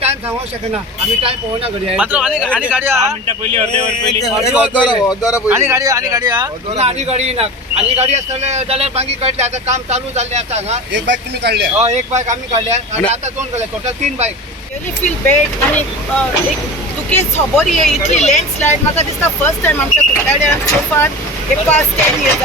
Time सांगू शकना आम्ही टाइम पोहोचना घरी मात्र आणि गाडी हा पहिली अर्देवर पहिली आणि गाडी हा आणि गाडी ना आणि गाडी असताना जाल्यार मागीर कळले आता काम चालू झाले आता हांगा एक बाईक तुम्ही काढल्या हय एक बायक आम्ही काढल्या आणि आता दोन केले टोटल 3 बायक रियली फील बॅड आणि एक दुखेच खबर आहे इतली लँडस्लायड म्हाका दिसता फर्स्ट टायम आमच्या कुडचड्यार सो फार एक पास्ट 10 years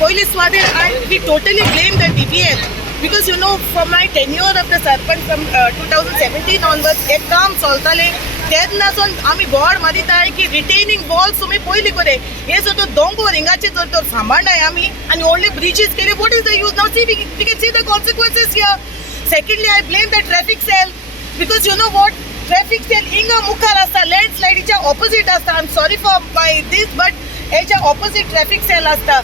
पयली सुवातेर I we totally blame the DBL because you know from my tenure of the sarpanch from 2017 onwards एक काम चलताले तेन्नासून आमी बोर्ड मारिताय की रिटेनिंग वॉल्स तुमी पयली करे हे जो तो दोंगो रिंगाचे जर तो सांबाळनाय आमी आनी व्हडले ब्रिजीस केले what is the use now see we can see the consequences here secondly I blame the traffic cell because you know what traffic cell inga मुखार आसता लँडस्लायडीच्या ऑपोजिट आसता I am sorry for my this but हेच्या opposite traffic cell आसता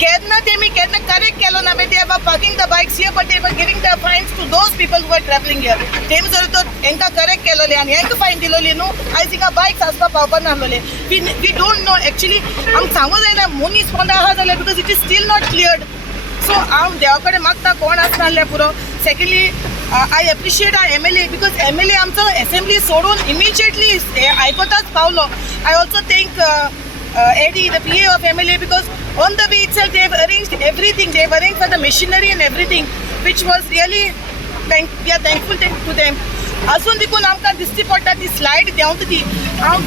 केन्ना correct केलो ना they are parking the bikes here but they were giving the fines to those people who are travelling here तेम जर तो हेंका correct केलोले आनी हेंका फायन दिलोली न्हू आयज हिंगा बाइक्स आसपा पावपा नासलोले वी डोंट नो एक्चुअली आमकां सांगू जायना मनीस कोण आहा जाल्यार because it is still not cleared so हांव देवा कडेन मागता कोण आसता जाल्यार पुरो secondly I appreciate our MLA because MLA आमचो असेंब्ली सोडून immediately आयकोताच पावलो. I also thank Eddie, the PA of MLA, because on the way itself they have arranged everything. They have arranged for the machinery and everything, which was really we are thankful to them. असून देखून आमकां दिसती पडटा ती slide देंवता ती हांव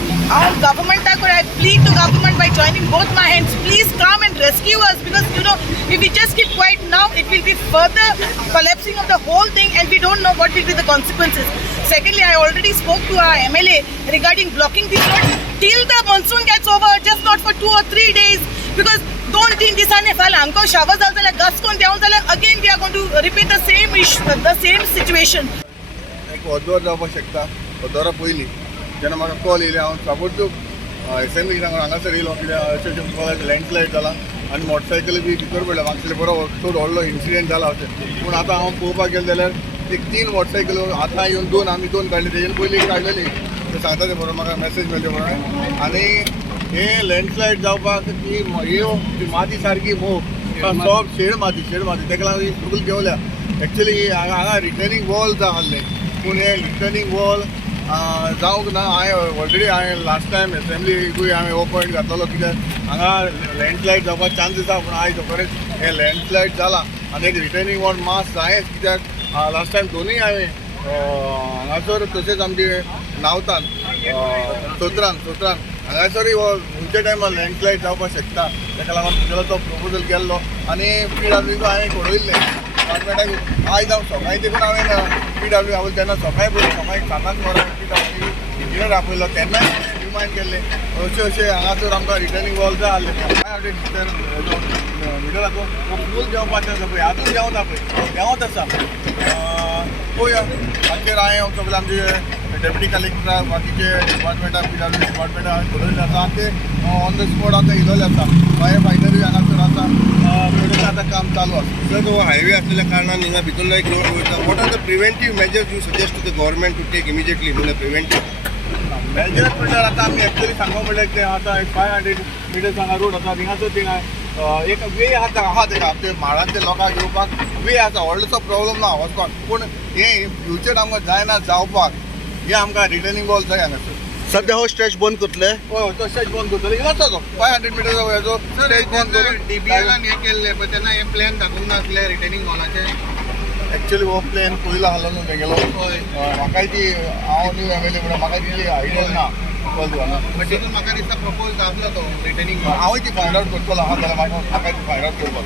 गव्हर्मेंटाक I plead to government by joining both my hands please come and rescue us because you know if we just keep quiet now it will be further collapsing of the whole thing and we don't know what will be the consequences. Secondly, I already spoke to our MLA regarding blocking this road till the monsoon gets over, just not for 2 or 3 days, because 2-3 दिसांनी फाल आमकां shower जालें जाल्यार घासकोन देंवता जाल्यार again we are going to repeat the same issue, the same situation. एक अर्दवर जावपाक शकता अर्दवरा पयलीं जेन्ना म्हाका कॉल येयले हांव ताबडतोब एसेंब्ली हांगासर येयलो कित्याक अशें लँडस्लायड जाला आनी मोटरसायकल बी भितर पडल्या म्हाका बरो चड व्हडलो इन्सिडेंट जाला अशें पूण आतां हांव पळोवपाक गेलो जाल्यार एक 3 मोटरसायकल आतां येवन 2 आमी 2 काडले तेजे पयलीं एक काडलेली ते सांगता ते बरोबर म्हाका मॅसेज मेळ्ळी बरोबर आनी हे लँडस्लायड जावपाक ती माती सारकी मोग सॉफ्ट शेड माती तेका लागून सगळी देंवल्या एक्चुली हांगा रिटर्निंग वॉल आहले पूण हे रिटर्निंग वॉल जावंक ना हांवें लास्ट टायम एसेंब्लीकूय हांवें हो पॉयंट घातलो कित्याक हांगा लँडस्लायड जावपाक चान्सीस आहा पूण आयज खरेंच हे लँडस्लायड जाला आनी एक रिटर्निंग वॉल मास जायच कित्याक लास्ट टायम दोनूय हांवें हांगासर तशेंच आमचे नावतान सोत्रान हांगासरूय हो खंयच्या टायमार लँडस्लायड जावपाक शकता ताका लागून तुगेलो तो प्रपोजल केल्लो आनी PWक हांवें कळयल्लें डिपार्टमेंटाक आयज हांव सकाळीं देखून हांवें PW आवयलो तेन्ना सकाळीं पयलीं सकाळीं 7 वरां PW इंजिनियर आपयलो तेन्नाय रिमांड केल्लें अशें हांगासर आमकां रिटर्निंग वॉल जाय आहलें काय मिडलाक फूल देंवपाचें आसा पळय आजून देंवता पळय देंवत आसा पळोवया हाचेर हांवें सगळे आमचे डेप्युटी कलेक्टराक बाकीचे डिपार्टमेंटाक PW डिपार्टमेंटाक हांवें कळयल्लें आसा आनी ते ऑन द स्पॉट आतां येयलेले आसा फायर फायटरूय हांगासर आसा पळोवया आतां काम चालू आसा सर तो हायवे असलेल्या कारणान हिंगा भितरलो एक रोड वयता what are the preventive measures you suggest to the government to take immediately म्हणजे प्रिव्हेंटीव मेजर्स म्हणल्यार आतां आमी एक्चुअली सांगो म्हणल्यार ते आतां 500 मिटर्स हांगा रोड आसा थिंगासर थिंगा एक वे आहा तेका आमचे माळांचे लोकांक येवपाक वे आसा व्हडलोसो प्रॉब्लम ना वचपाक पूण हे फ्युचर आमकां जायना जावपाक हे आमकां रिटर्निंग वॉल जाय हांगासर सध्या हो स्ट्रेच बंद करतले हय तो स्टेज बंद करतले येता तो 500 मिटर्स हेजो स्टेज बंद करून DBLान हे केल्ले पण त्यांना हे प्लॅन दाखोवंक नासले रिटर्निंग वॉलाचे एक्चुअली हो प्लॅन पयलो आहलो न्हू तेगेलो म्हाकाय ती हांव न्यू MLA म्हणून म्हाका तितली आयडिया ना बट तितून म्हाका दिसता प्रपोज जातलो तो रिटर्निंग हांवूय ती फायंड आउट करतलो आहा जाल्यार म्हाका ती फायंड आउट करपाक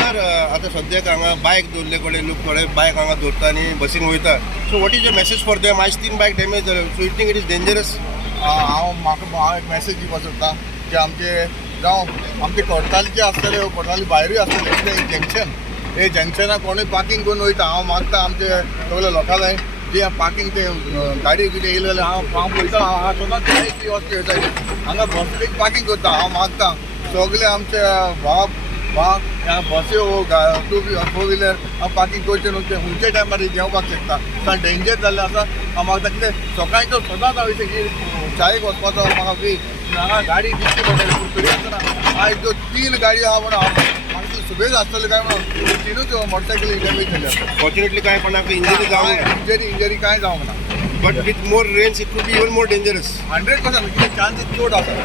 सर आता सद्याक हांगा बायक दवरले कडेन लोक थोडे बायक हांगा दवरता आनी बसीन वयता so what is the message for them आयज 3 बायक डॅमेज जाल्यो so you think it is dangerous हांव एक मेसेज दिवपाक सोदतां जे आमचे जावं आमचे कोर्टालीचे आसतले कोर्टाली भायरूय आसतले एक जंक्शन हे जंक्शनाक कोणूय पार्किंग करून वयता हांव मागता आमचे सगळे लोकां जाय जे पार्किंग ते गाडी कितें येयले जाल्यार हांव पळयता हांव सोदांच वचपी वयता हांगा बसीक पार्किंग करता हांव मागता सगळे आमचे भाव बस्यो टू फोर व्हिलर हांव पार्किंग करचें न्हू ते खंयच्या टायमार देंवपाक शकता कारण डेंजर जाल्लें आसा हांव मागता कितें सकाळीं तो सदांच हांव शाळेक वचपाचो म्हाका वे हांगा गाडी दिसली पडटली पूण तरी आसतना आयज ज्यो 3 गाडयो आहा म्हणून म्हाका सुबेज आसतले काय म्हणून 3च मोटरसायकली डॅमेज जाल्या फॉर्च्युनेटली काय कोणाक इंजरी जावंक इंजरी काय जावंक ना but with more rains it would be even more dangerous 100% chances चड आसा